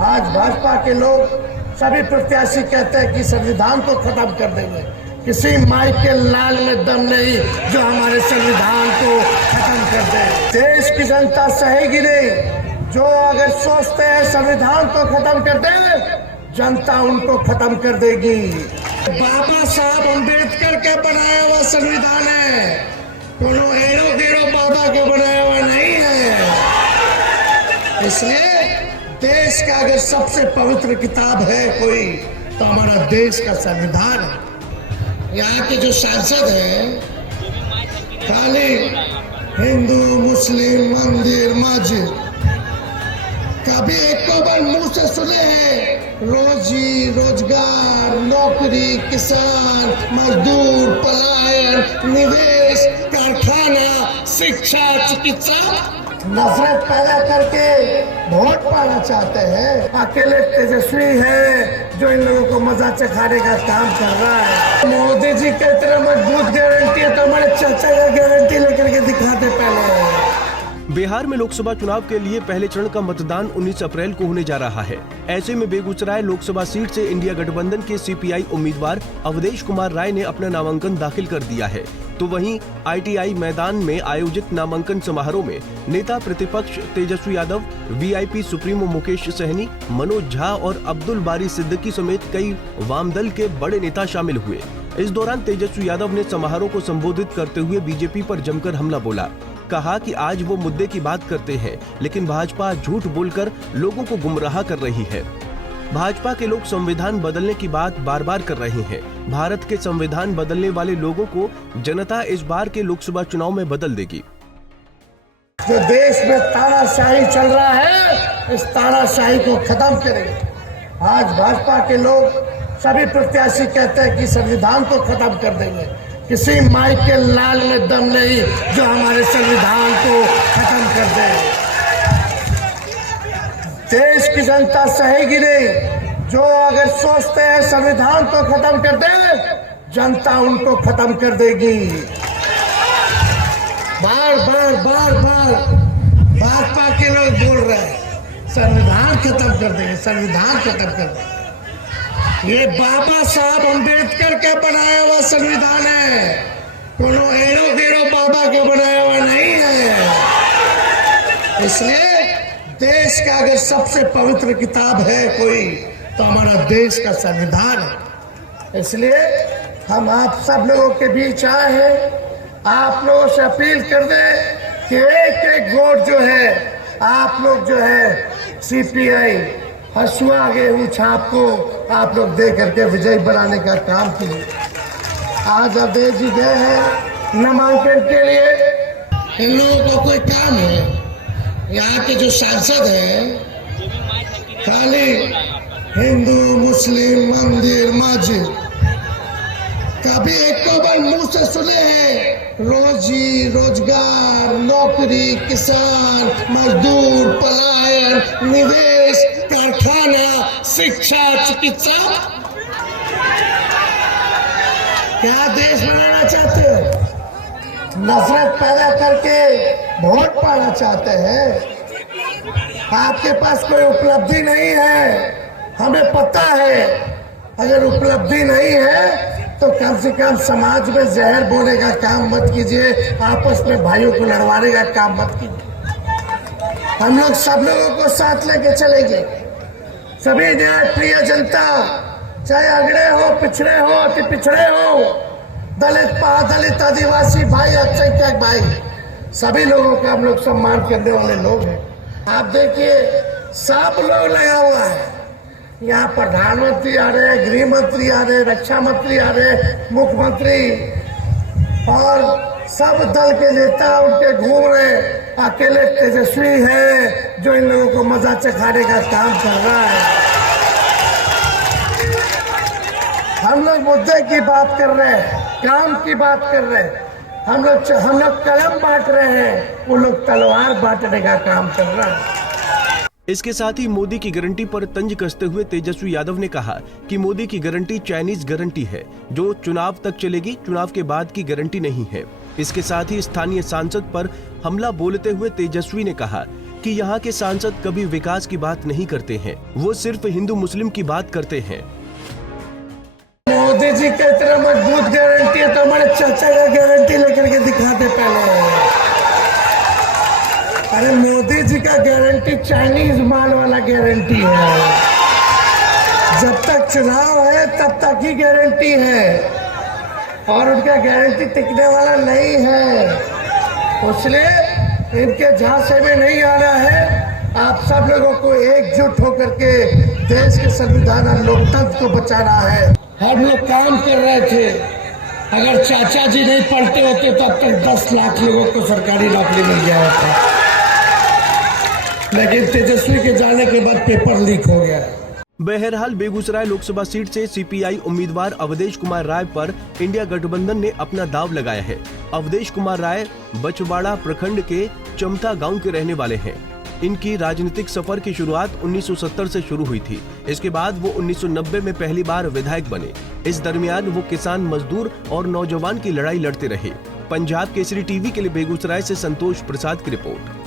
आज भाजपा के लोग सभी प्रत्याशी कहते हैं कि संविधान को खत्म कर देंगे। किसी माई के लाल में दम नहीं जो हमारे संविधान को खत्म कर दे। देश की जनता सहेगी नहीं। जो अगर सोचते हैं संविधान को खत्म कर देंगे, जनता उनको खत्म कर देगी। बाबा साहब अम्बेडकर का बनाया हुआ संविधान है, कोनो एरो गेरो बाबा के बनाया हुआ नहीं है। इसलिए देश का अगर सबसे पवित्र किताब है कोई, तो हमारा देश का संविधान है। यहाँ के जो सांसद हैं खाली हिंदू मुस्लिम मंदिर मस्जिद, कभी एक बार मुंह से सुने हैं रोजी रोजगार, नौकरी, किसान, मजदूर, पलायन, निवेश, कारखाना, शिक्षा, चिकित्सा? नफरत पैदा करके वोट पाना चाहते हैं। अकेले तेजस्वी है जो इन लोगों को मजा चखाने का काम कर रहा है। मोदी जी के इतना मजबूत गारंटी है तो हमारे चाचा का गारंटी लेकर के दिखाते पहले। बिहार में लोकसभा चुनाव के लिए पहले चरण का मतदान 19 अप्रैल को होने जा रहा है। ऐसे में बेगूसराय लोकसभा सीट से इंडिया गठबंधन के सीपीआई उम्मीदवार अवधेश कुमार राय ने अपना नामांकन दाखिल कर दिया है। तो वहीं आईटीआई मैदान में आयोजित नामांकन समारोह में नेता प्रतिपक्ष तेजस्वी यादव, वीआईपी सुप्रीमो मुकेश सहनी, मनोज झा और अब्दुल बारी सिद्दीकी समेत कई वामदल के बड़े नेता शामिल हुए। इस दौरान तेजस्वी यादव ने समारोह को संबोधित करते हुए बीजेपी पर जमकर हमला बोला। कहा कि आज वो मुद्दे की बात करते हैं, लेकिन भाजपा झूठ बोलकर लोगों को गुमराह कर रही है। भाजपा के लोग संविधान बदलने की बात बार बार कर रहे हैं। भारत के संविधान बदलने वाले लोगों को जनता इस बार के लोकसभा चुनाव में बदल देगी। जो देश में तानाशाही चल रहा है, इस तानाशाही को खत्म करेंगे। आज भाजपा के लोग सभी प्रत्याशी कहते हैं कि संविधान को खत्म कर देंगे। किसी माई के लाल में दम नहीं जो हमारे संविधान को खत्म कर दे। देश की जनता सहेगी नहीं। जो अगर सोचते हैं संविधान को खत्म कर देंगे, जनता उनको खत्म कर देगी। बार बार बार बार भाजपा के लोग बोल रहे हैं संविधान खत्म कर देंगे, संविधान खत्म कर देंगे। ये बाबा साहब अम्बेडकर का बनाया हुआ संविधान है, कोनो एरो गेरो बाबा के बनाया हुआ नहीं है। इसलिए देश का अगर सबसे पवित्र किताब है कोई, तो हमारा देश का संविधान है। इसलिए हम आप सब लोगों के बीच आए हैं। आप लोगों से अपील कर दें कि एक एक वोट जो है आप लोग जो है सीपीआई हसुआ गेहूं छाप को आप लोग दे करके विजयी बनाने का काम कीजिए। आज अवधेश जी गए हैं नामांकन के लिए। इन लोगों को कोई काम है? यहाँ के जो सांसद हैं खाली हिंदू मुस्लिम मंदिर मस्जिद, कभी एक बार मुंह से सुने हैं रोजी रोजगार, नौकरी, किसान, मजदूर, पलायन, निवेश, कारखाना, शिक्षा, चिकित्सा? क्या देश बनाना चाहते हो? नफरत पैदा करके वोट पाना चाहते हैं। आपके पास कोई उपलब्धि नहीं है, हमें पता है। अगर उपलब्धि नहीं है तो कम से कम समाज में जहर बोने का काम मत कीजिए, आपस में भाइयों को लड़वाने का काम मत कीजिए। हम लोग सब लोगों को साथ लेके चलेंगे। सभी न्याय प्रिय जनता, चाहे अगड़े हो, पिछड़े हो, अति पिछड़े हो, दलित, दलित, आदिवासी भाई, अल्पसंख्यक भाई, सभी लोगों का हम लोग सम्मान करने वाले लोग हैं। आप देखिए सब लोग लगा हुआ है। यहाँ प्रधानमंत्री आ रहे हैं, गृह मंत्री आ रहे हैं, रक्षा मंत्री आ रहे हैं, मुख्यमंत्री और सब दल के नेता उनके घूम रहे। अकेले तेजस्वी है जो इन लोगों को मजा चखाने का काम कर रहा है। हम लोग मुद्दे की बात कर रहे हैं, काम की बात कर रहे हैं। हम लोग कलम बांट रहे हैं, वो लोग तलवार बांटने का काम कर रहा है। इसके साथ ही मोदी की गारंटी पर तंज कसते हुए तेजस्वी यादव ने कहा कि मोदी की गारंटी चाइनीज गारंटी है, जो चुनाव तक चलेगी, चुनाव के बाद की गारंटी नहीं है। इसके साथ ही स्थानीय सांसद पर हमला बोलते हुए तेजस्वी ने कहा कि यहाँ के सांसद कभी विकास की बात नहीं करते हैं, वो सिर्फ हिंदू मुस्लिम की बात करते हैं। मोदी जी का इतना मजबूत गारंटी है तो हमारे चाचा का गारंटी लेकर के दिखाते पहले। अरे मोदी जी का गारंटी चाइनीज माल वाला गारंटी है। जब तक चुनाव है तब तक ही गारंटी है और उनका गारंटी टिकने वाला नहीं है। इसलिए इनके झांसे में नहीं आना है। आप सब लोगों को एकजुट होकर के देश के संविधान और लोकतंत्र को बचाना है। हम लोग काम कर रहे थे। अगर चाचा जी नहीं पलटे होते तो अब तक 10 लाख लोगों को सरकारी नौकरी मिल गया होता, लेकिन तेजस्वी के जाने के बाद पेपर लीक हो गया। बहरहाल बेगूसराय लोकसभा सीट से सीपीआई उम्मीदवार अवधेश कुमार राय पर इंडिया गठबंधन ने अपना दाव लगाया है। अवधेश कुमार राय बछवाड़ा प्रखंड के चमथा गांव के रहने वाले हैं। इनकी राजनीतिक सफर की शुरुआत 1970 से शुरू हुई थी। इसके बाद वो 1990 में पहली बार विधायक बने। इस दरमियान वो किसान, मजदूर और नौजवान की लड़ाई लड़ते रहे। पंजाब केसरी टीवी के लिए बेगूसराय से संतोष प्रसाद की रिपोर्ट।